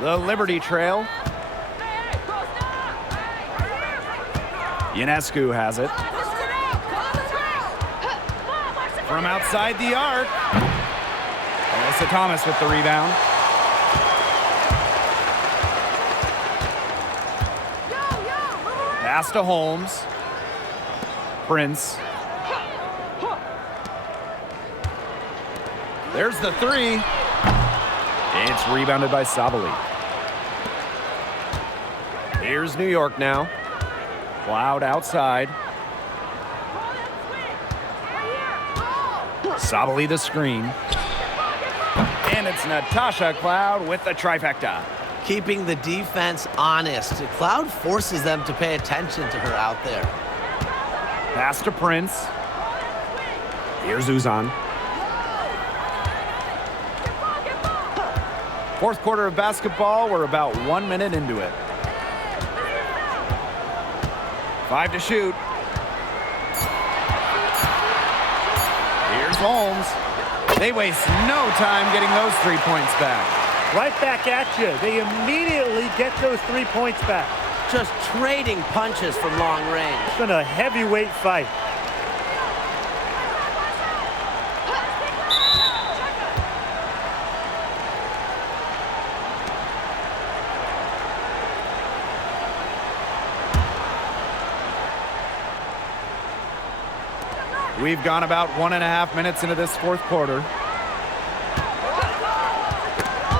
The Liberty trail. Ionescu has it. From outside the arc. Melissa Thomas with the rebound. Pass to Holmes. Prince. There's the three. It's rebounded by Sabali. Here's New York now. Cloud outside. Sabali the screen. And it's Natasha Cloud with the trifecta. Keeping the defense honest. Cloud forces them to pay attention to her out there. Pass to Prince. Here's Uzan. Fourth quarter of basketball. We're about 1 minute into it. 5 to shoot. Here's Holmes. They waste no time getting those 3 points back. Right back at you. They immediately get those 3 points back. Just trading punches from long range. It's been a heavyweight fight. We've gone about 1.5 minutes into this fourth quarter.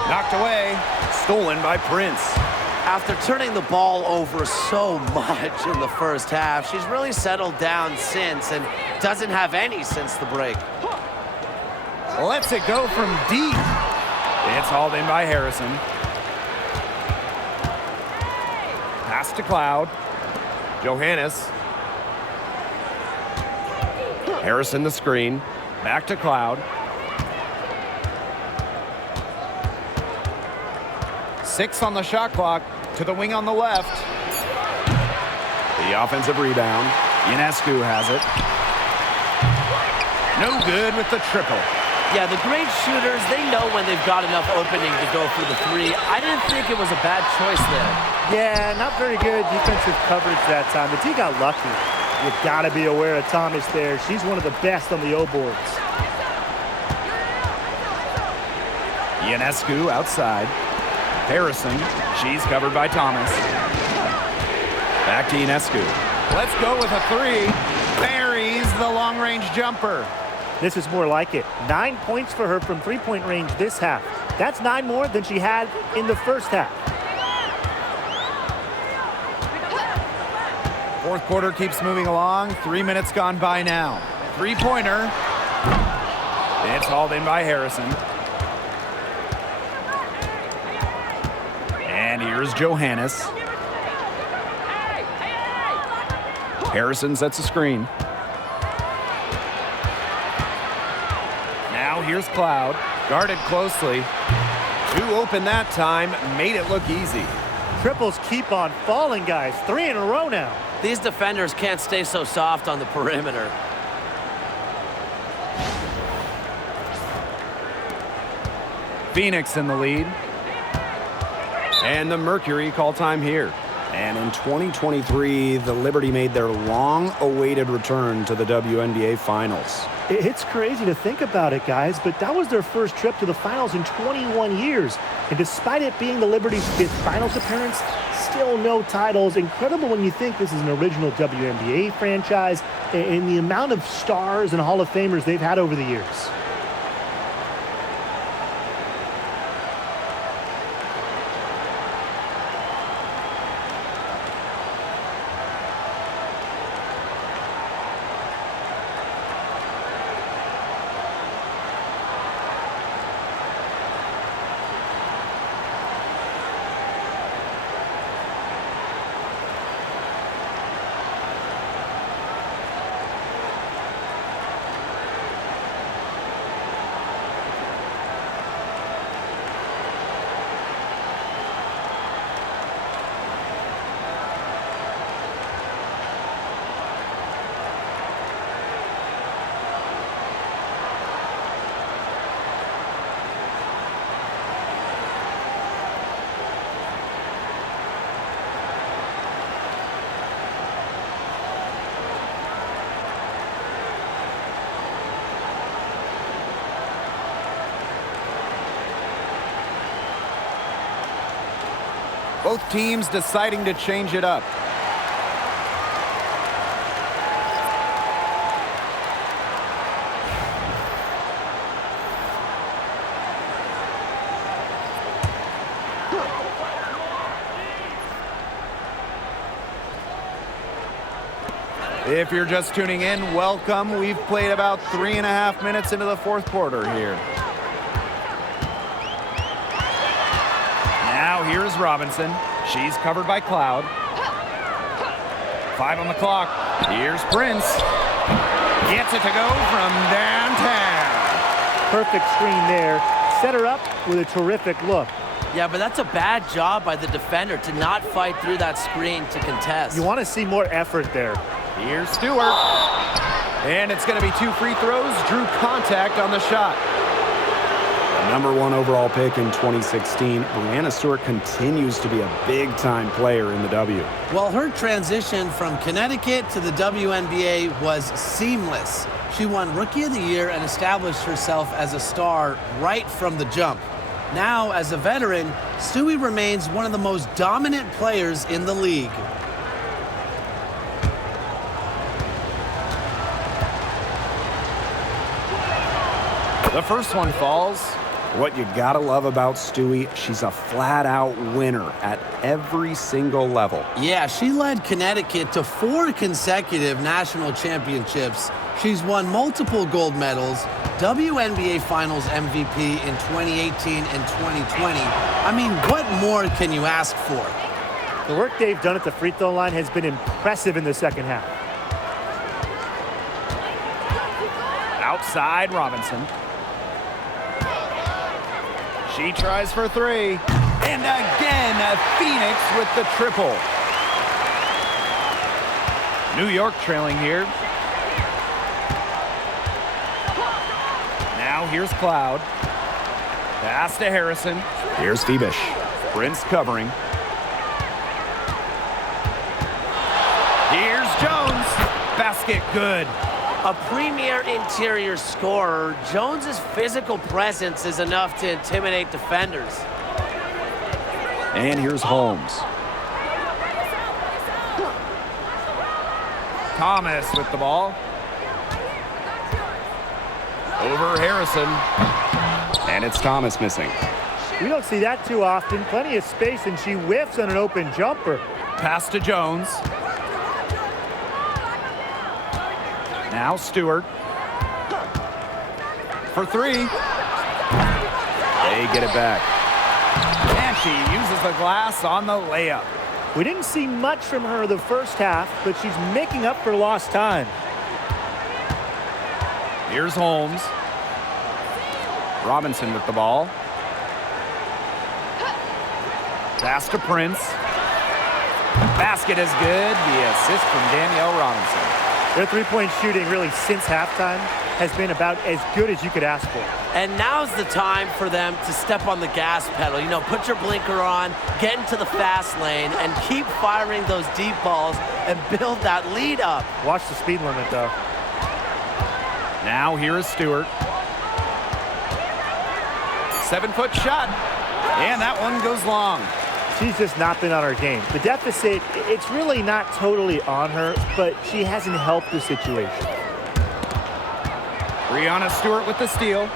Knocked away. Stolen by Prince. After turning the ball over so much in the first half, she's really settled down since and doesn't have any since the break. Lets it go from deep. It's hauled in by Harrison. Pass to Cloud. Johannes. Harrison the screen. Back to Cloud. 6 on the shot clock. To the wing on the left. The offensive rebound. Ionescu has it. No good with the triple. Yeah, the great shooters, they know when they've got enough opening to go for the three. I didn't think it was a bad choice there. Yeah, not very good defensive coverage that time. The T got lucky. You've got to be aware of Thomas there. She's one of the best on the O-boards. Ionescu outside. Harrison, she's covered by Thomas. Back to Ionescu. Let's go with a three. Buries the long-range jumper. This is more like it. 9 points for her from three-point range this half. That's 9 more than she had in the first half. Fourth quarter keeps moving along. 3 minutes gone by now. Three-pointer. It's hauled in by Harrison. And here's Johannes. Harrison sets a screen. Now here's Cloud. Guarded closely. 2 open that time. Made it look easy. Triples keep on falling, guys. 3 in a row now. These defenders can't stay so soft on the perimeter. Phoenix in the lead. And the Mercury call time here. And in 2023, the Liberty made their long-awaited return to the WNBA Finals. It's crazy to think about it, guys, but that was their first trip to the finals in 21 years. And despite it being the Liberty's 5th finals appearance, still no titles. Incredible when you think this is an original WNBA franchise and the amount of stars and Hall of Famers they've had over the years. Both teams deciding to change it up. If you're just tuning in, welcome. We've played about 3.5 minutes into the fourth quarter here. Now here's Robinson. She's covered by Cloud. 5 on the clock. Here's Prince. Gets it to go from downtown. Perfect screen there. Set her up with a terrific look. Yeah, but that's a bad job by the defender to not fight through that screen to contest. You want to see more effort there. Here's Stewart. And it's going to be 2 free throws. Drew contact on the shot. The #1 overall pick in 2016, Breanna Stewart continues to be a big-time player in the W. Well, her transition from Connecticut to the WNBA was seamless. She won Rookie of the Year and established herself as a star right from the jump. Now, as a veteran, Stewie remains one of the most dominant players in the league. The first one falls. What you gotta love about Stewie, she's a flat-out winner at every single level. Yeah, she led Connecticut to 4 consecutive national championships. She's won multiple gold medals, WNBA Finals MVP in 2018 and 2020. I mean, what more can you ask for? The work they've done at the free throw line has been impressive in the second half. Outside Robinson. She tries for 3. And again, Phoenix with the triple. New York trailing here. Now here's Cloud. Pass to Harrison. Here's Phoebish. Prince covering. Here's Jones. Basket good. A premier interior scorer, Jones's physical presence is enough to intimidate defenders. And here's Holmes. Thomas with the ball. Over Harrison. And it's Thomas missing. We don't see that too often. Plenty of space, and she whiffs on an open jumper. Pass to Jones. Now Stewart. For 3. They get it back. And she uses the glass on the layup. We didn't see much from her the first half, but she's making up for lost time. Here's Holmes. Robinson with the ball. Pass to Prince. Basket is good. The assist from Danielle Robinson. Their three-point shooting really since halftime has been about as good as you could ask for. And now's the time for them to step on the gas pedal. You know, put your blinker on, get into the fast lane, and keep firing those deep balls and build that lead up. Watch the speed limit, though. Now here is Stewart. 7-foot shot. And that one goes long. She's just not been on her game. The deficit, it's really not totally on her, but she hasn't helped the situation. Breanna Stewart with the steal.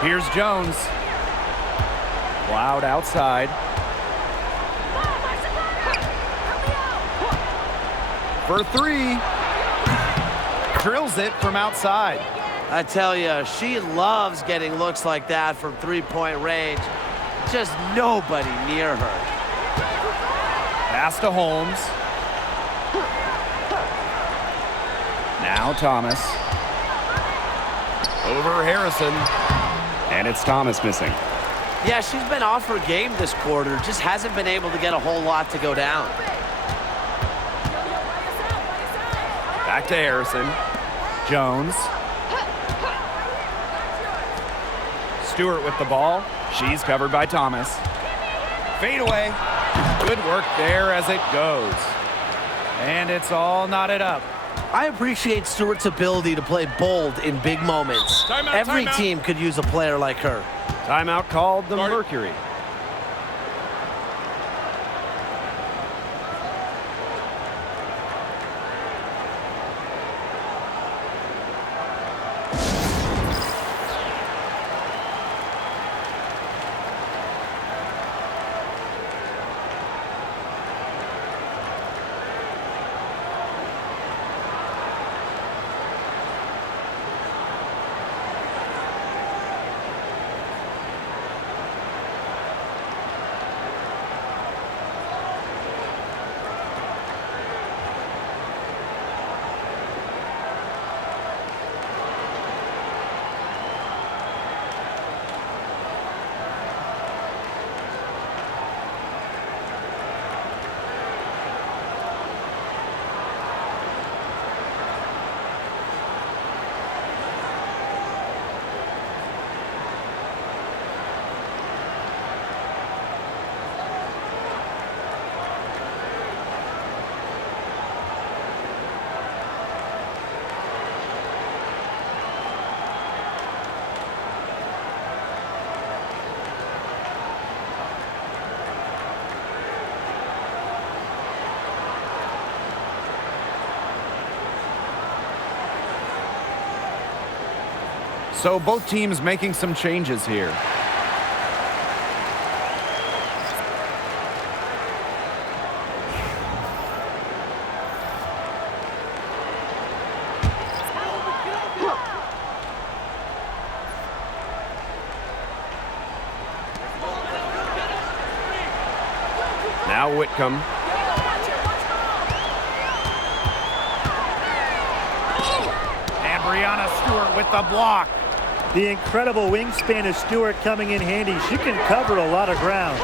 Here's Jones. Cloud outside. For 3. Drills it from outside. I tell you, she loves getting looks like that from three-point range. Just nobody near her. Pass to Holmes. Now Thomas. Over Harrison. And it's Thomas missing. Yeah, she's been off her game this quarter. Just hasn't been able to get a whole lot to go down. Back to Harrison. Jones. Stewart with the ball. She's covered by Thomas. Fade away. Good work there as it goes. And it's all knotted up. I appreciate Stewart's ability to play bold in big moments. Timeout, Every timeout. team could use a player like her. Timeout called the Mercury. So both teams making some changes here. Now Whitcomb. And Breanna Stewart with the block. The incredible wingspan of Stewart coming in handy. She can cover a lot of ground.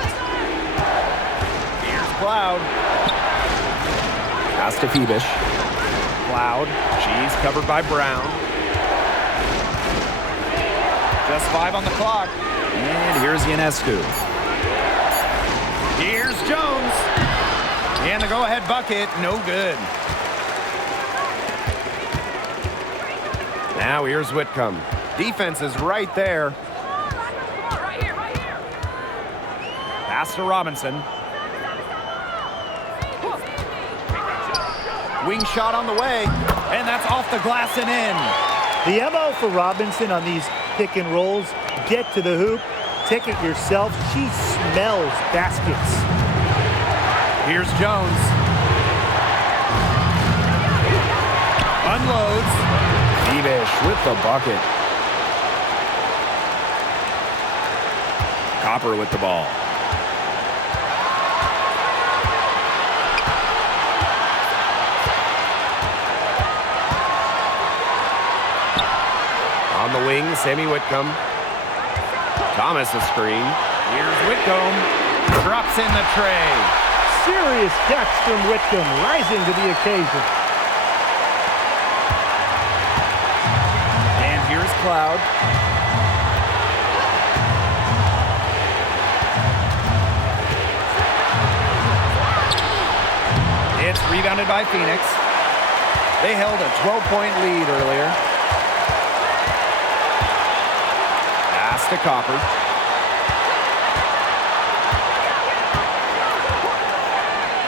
Here's Cloud. Pass to Phoebish. Cloud. She's covered by Brown. Just 5 on the clock. And here's Ionescu. Here's Jones. And the go-ahead bucket, no good. Now here's Whitcomb. Defense is right there. Pass to Robinson. Wing shot on the way, and that's off the glass and in. The MO for Robinson on these pick and rolls, get to the hoop, take it yourself. She smells baskets. Here's Jones. Unloads. Phoebish with the bucket. Copper with the ball. On the wing, Sammy Whitcomb. Thomas a screen. Here's Whitcomb. Drops in the tray. Serious catch from Whitcomb, rising to the occasion. And here's Cloud. It's rebounded by Phoenix. They held a 12-point lead earlier. Pass to Copper.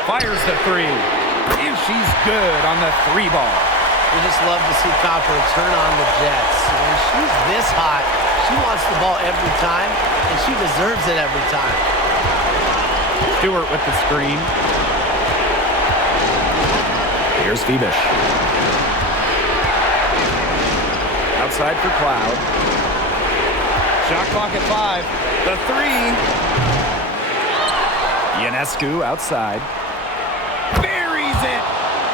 Fires the three. And she's good on the 3 ball. We just love to see Copper turn on the Jets. When she's this hot, she wants the ball every time, and she deserves it every time. Stewart with the screen. Here's Phoebish. Outside for Cloud. Shot clock at 5. The 3. Ionescu outside. Buries it.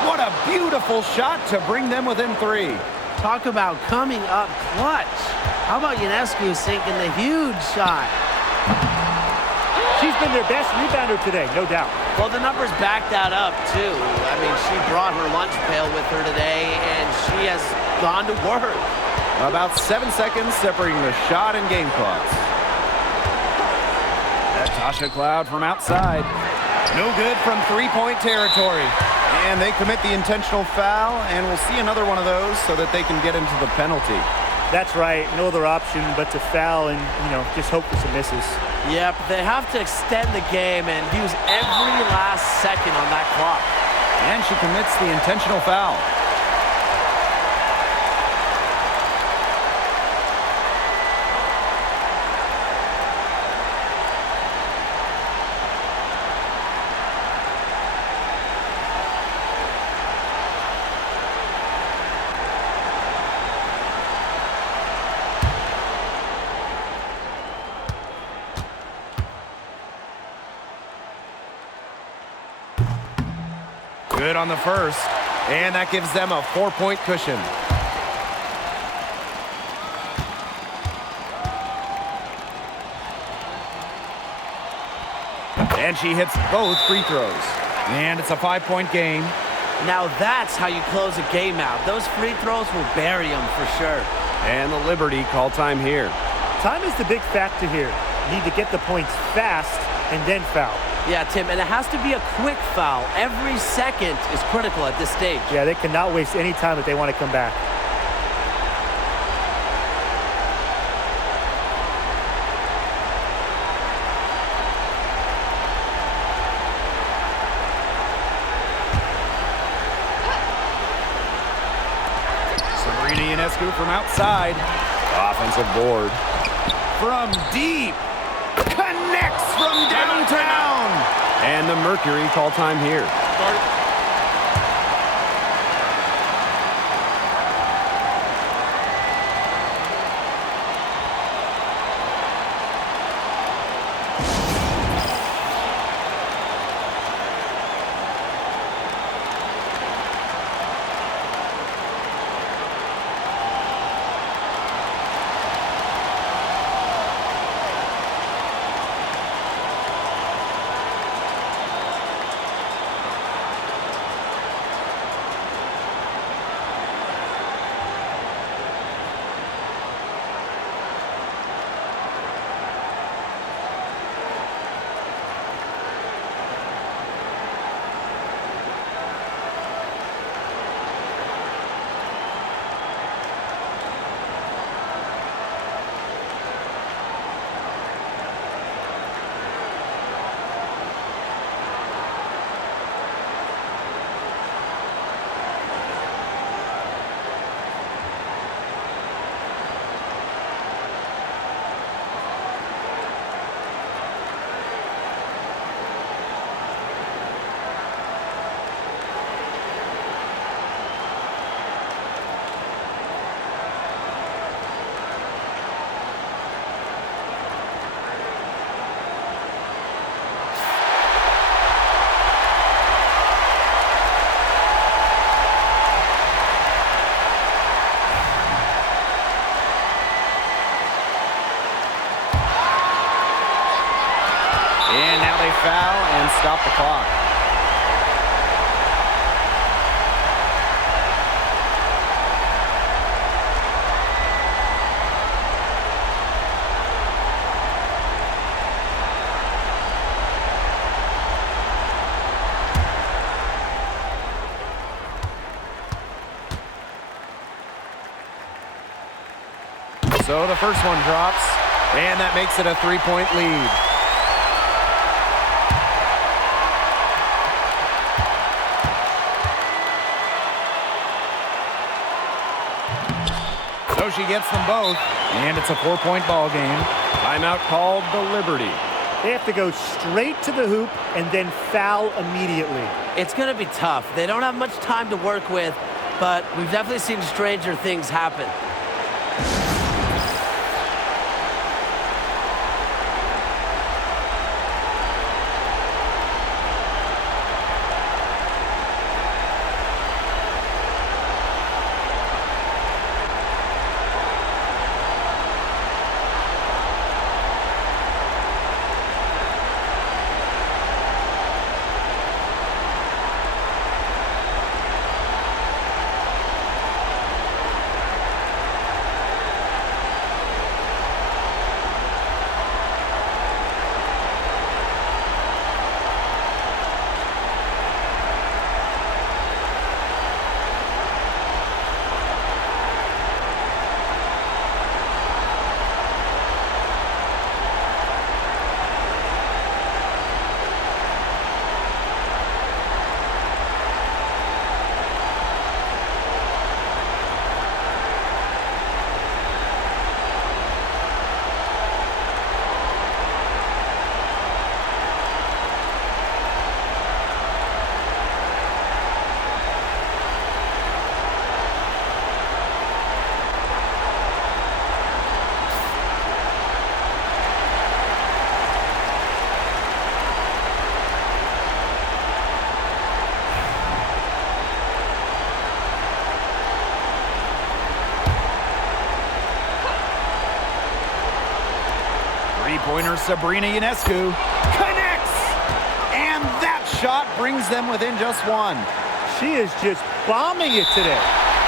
What a beautiful shot to bring them within 3. Talk about coming up clutch. How about Ionescu sinking the huge shot? She's been their best rebounder today, no doubt. Well, the numbers back that up, too. I mean, she brought her lunch pail with her today, and she has gone to work. About 7 seconds separating the shot and game clocks. Tasha Cloud from outside. No good from 3-point territory. And they commit the intentional foul, and we'll see another one of those so that they can get into the penalty. That's right. No other option but to foul and, just hope for some misses. Yep, they have to extend the game and use every last second on that clock. And she commits the intentional foul. Good on the first, and that gives them a 4-point cushion. And she hits both free throws. And it's a 5-point game. Now that's how you close a game out. Those free throws will bury them for sure. And the Liberty call time here. Time is the big factor here. You need to get the points fast and then foul. Yeah, Tim, and it has to be a quick foul. Every second is critical at this stage. Yeah, they cannot waste any time if they want to come back. Sabrina Ionescu from outside. Offensive board. From deep. Connects from downtown. And the Mercury call time here. And now they foul and stop the clock. So the first one drops, and that makes it a 3-point lead. So she gets them both, and it's a 4-point ball game. Timeout called the Liberty. They have to go straight to the hoop and then foul immediately. It's going to be tough. They don't have much time to work with, but we've definitely seen stranger things happen. Three-pointer Sabrina Ionescu connects! And that shot brings them within just one. She is just bombing it today.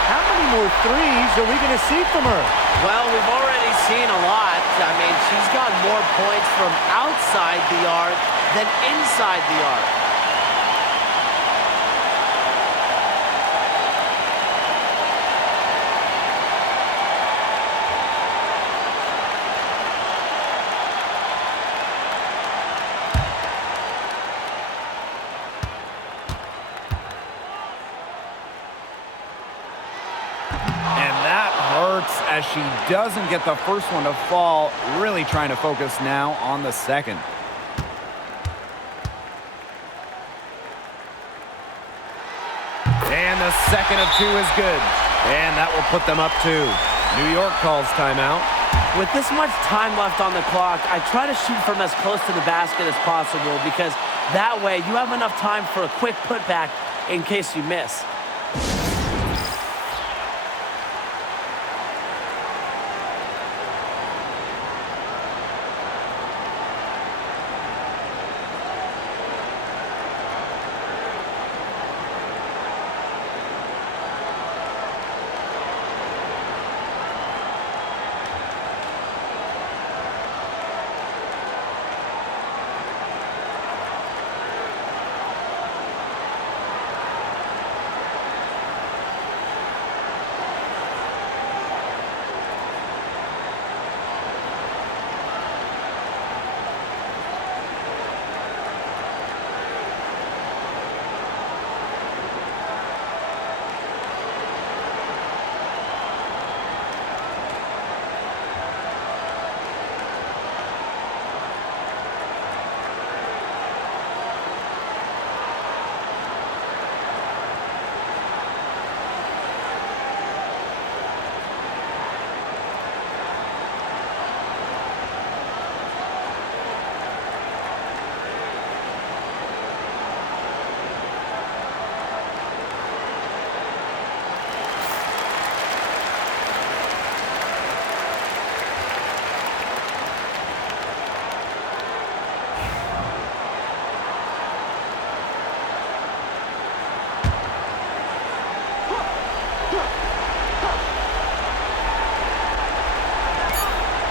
How many more threes are we going to see from her? Well, we've already seen a lot. I mean, she's got more points from outside the arc than inside the arc. As she doesn't get the first one to fall, really trying to focus now on the second. And the second of two is good. And that will put them up two. New York calls timeout. With this much time left on the clock, I try to shoot from as close to the basket as possible because that way you have enough time for a quick putback in case you miss.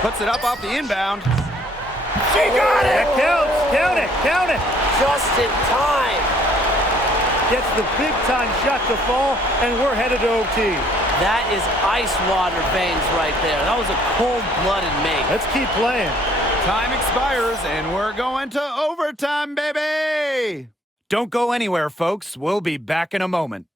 Puts it up off the inbound. She got it! That counts. Count it. Count it. Just in time. Gets the big-time shot to fall, and we're headed to OT. That is ice water veins right there. That was a cold-blooded make. Let's keep playing. Time expires, and we're going to overtime, baby! Don't go anywhere, folks. We'll be back in a moment.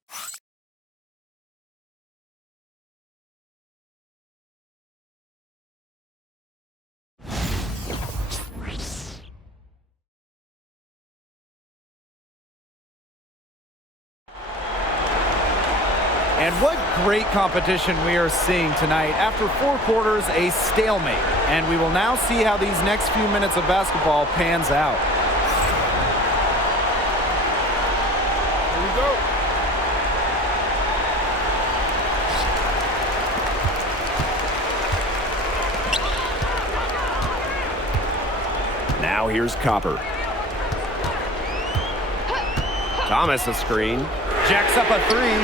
And what great competition we are seeing tonight. After 4 quarters, a stalemate. And we will now see how these next few minutes of basketball pans out. Here we go. Now here's Copper. Thomas a screen. Jacks up a three.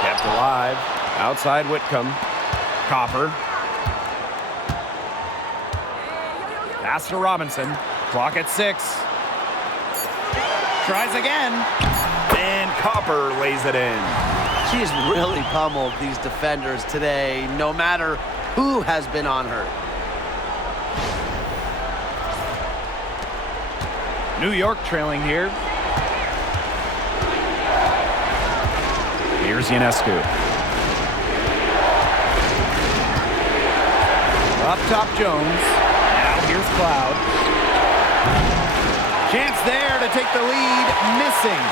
Kept alive. Outside Whitcomb. Copper. Pass to Robinson. Clock at 6. Tries again. And Copper lays it in. She's really pummeled these defenders today, no matter who has been on her. New York trailing here. Here's Ionescu. Up top Jones. Now here's Cloud. Chance there to take the lead. Missing.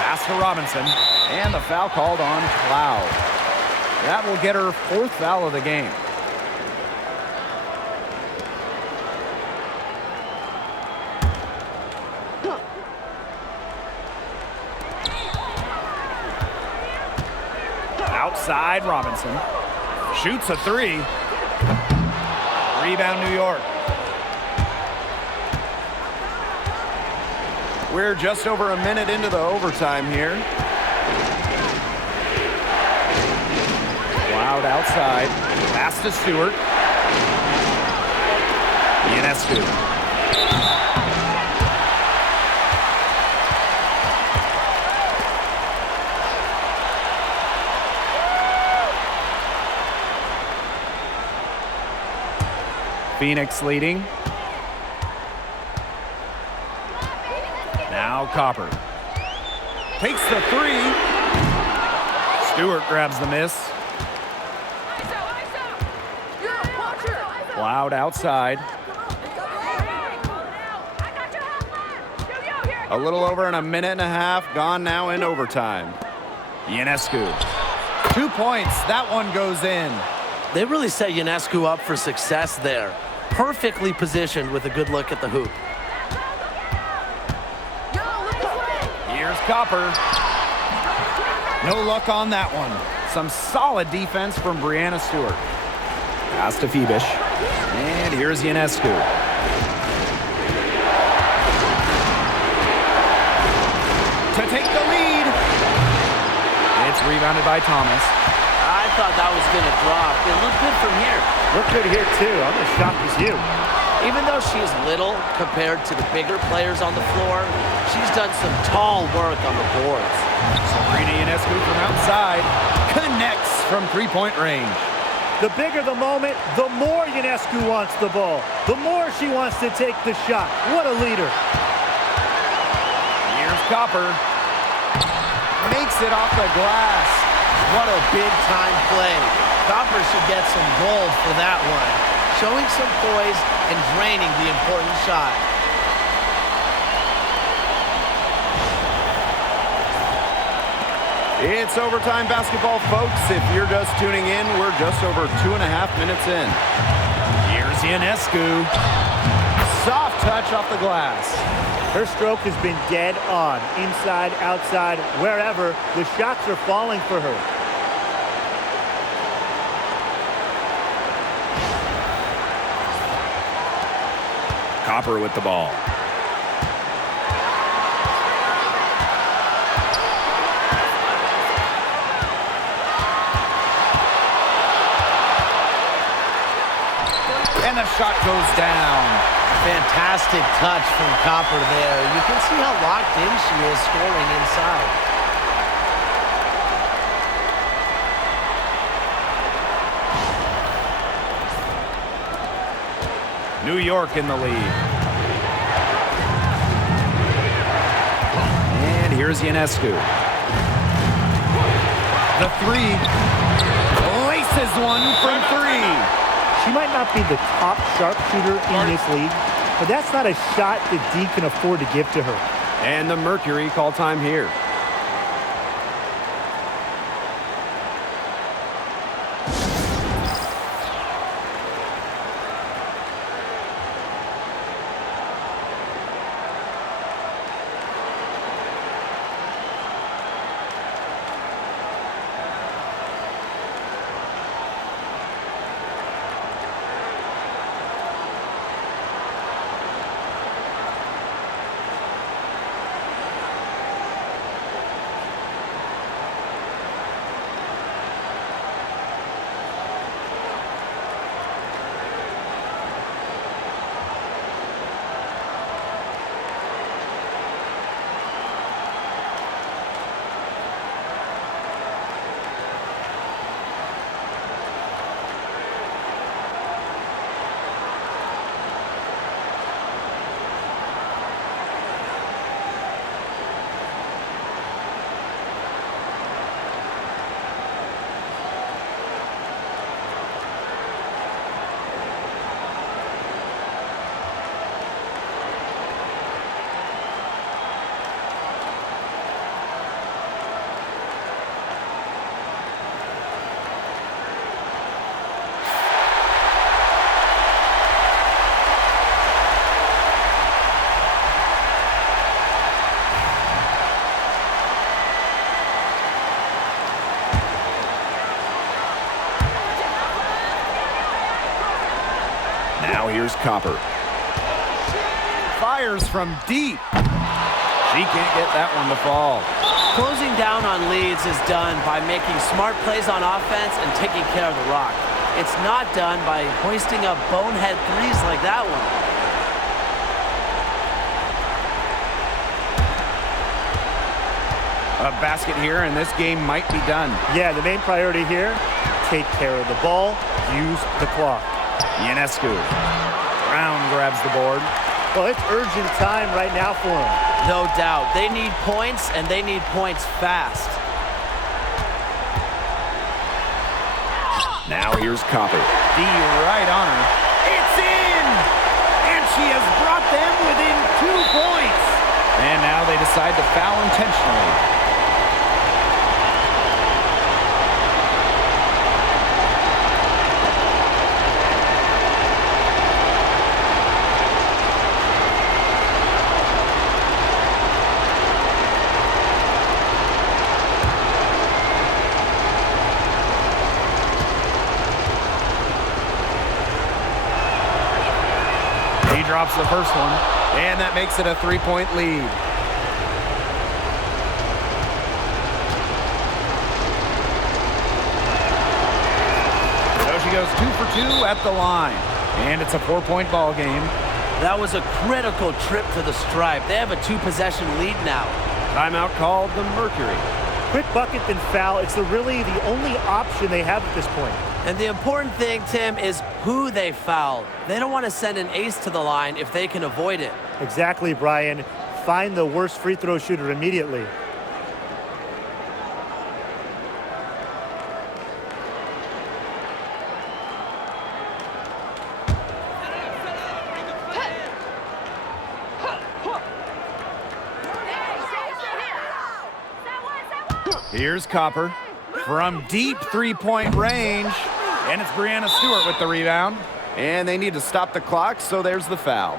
Pass to Robinson. And the foul called on Cloud. That will get her 4th foul of the game. Outside Robinson. Shoots a 3. Rebound, New York. We're just over a minute into the overtime here. Loud outside. Pass to Stewart. Ionescu. Phoenix leading. Now Copper. Takes the three. Stewart grabs the miss. Loud outside. A little over in a minute and a half. Gone now in overtime. Ionescu. 2 points. That one goes in. They really set Ionescu up for success there. Perfectly positioned with a good look at the hoop. Here's Copper. No luck on that one. Some solid defense from Breanna Stewart. Pass to Phoebish. And here's Ionescu. To take the lead. It's rebounded by Thomas. I thought that was going to drop. It looked good from here. Looked good here, too. I'm as shocked as you. Even though she's little compared to the bigger players on the floor, she's done some tall work on the boards. Sabrina Ionescu from outside connects from three-point range. The bigger the moment, the more Ionescu wants the ball. The more she wants to take the shot. What a leader. Here's Copper. Makes it off the glass. What a big-time play. Copper should get some gold for that one. Showing some poise and draining the important shot. It's overtime basketball, folks. If you're just tuning in, we're just over 2.5 minutes in. Here's Ionescu. Soft touch off the glass. Her stroke has been dead on. Inside, outside, wherever. The shots are falling for her. Copper with the ball. And the shot goes down. Fantastic touch from Copper there. You can see how locked in she is scoring inside. New York in the lead. And here's Ionescu. The three. Laces one from three. She might not be the top sharpshooter in this league, but that's not a shot that D can afford to give to her. And the Mercury call time here. Now here's Copper. Fires from deep. She can't get that one to fall. Closing down on leads is done by making smart plays on offense and taking care of the rock. It's not done by hoisting up bonehead threes like that one. A basket here, and this game might be done. Yeah, the main priority here, take care of the ball, use the clock. Ionescu. Brown grabs the board. Well, it's urgent time right now for them. No doubt. They need points, and they need points fast. Now here's Copper. D right on her. It's in! And she has brought them within 2 points. And now they decide to foul intentionally. He drops the first one, and that makes it a 3-point lead. So she goes 2 for 2 at the line, and it's a 4-point ball game. That was a critical trip to the stripe. They have a 2-possession lead now. Timeout called the Mercury. Quick bucket then foul. It's really the only option they have at this point. And the important thing, Tim, is who they foul. They don't want to send an ace to the line if they can avoid it. Exactly, Brian. Find the worst free throw shooter immediately. Here's Copper from deep 3-point range. And it's Brianna Stewart with the rebound. And they need to stop the clock, so there's the foul.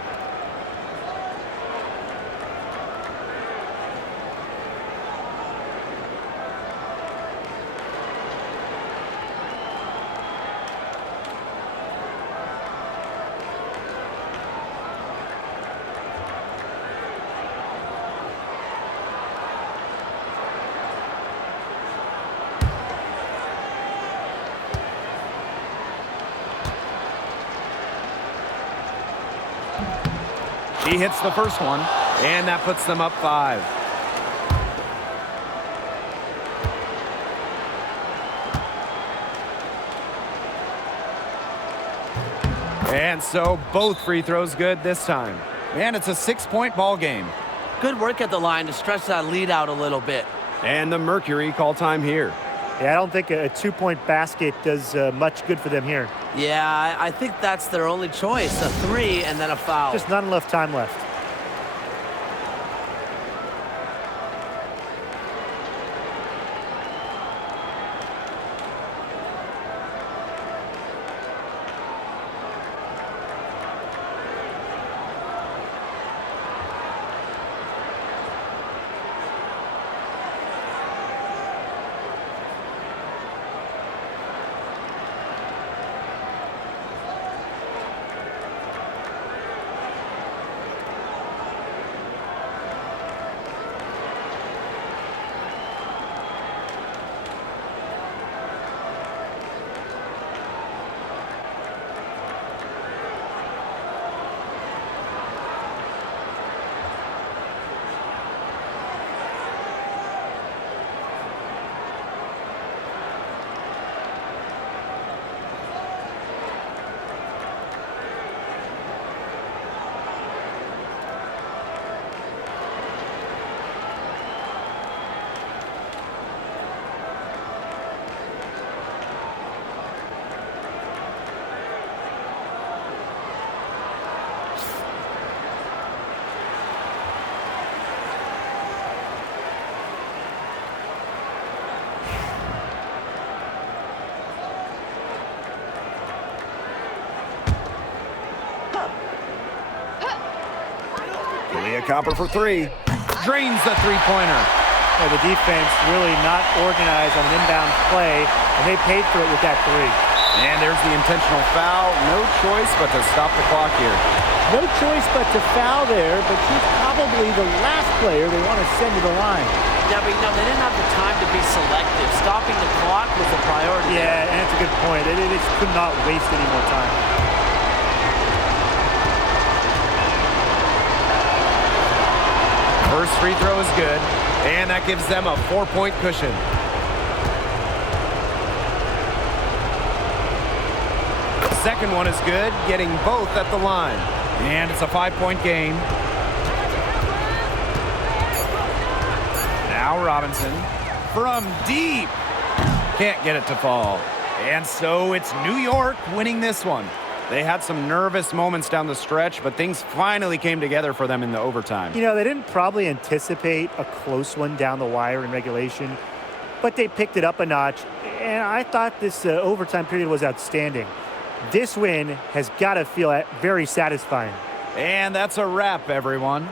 He hits the first one, and that puts them up 5. And so both free throws good this time. And it's a 6-point ball game. Good work at the line to stretch that lead out a little bit. And the Mercury call time here. Yeah, I don't think a 2-point basket does much good for them here. Yeah, I think that's their only choice, a 3 and then a foul. Just not enough time left. Copper for 3. Drains the 3-pointer. Yeah, the defense really not organized on an inbound play, and they paid for it with that 3. And there's the intentional foul. No choice but to stop the clock here. No choice but to foul there, but she's probably the last player they want to send to the line. Yeah, but they didn't have the time to be selective. Stopping the clock was the priority. Yeah, and that's a good point. They just could not waste any more time. First free throw is good, and that gives them a 4-point cushion. Second one is good, getting both at the line. And it's a 5-point game. Now Robinson from deep. Can't get it to fall. And so it's New York winning this one. They had some nervous moments down the stretch, but things finally came together for them in the overtime. You know, they didn't probably anticipate a close one down the wire in regulation, but they picked it up a notch, and I thought this overtime period was outstanding. This win has got to feel very satisfying. And that's a wrap, everyone.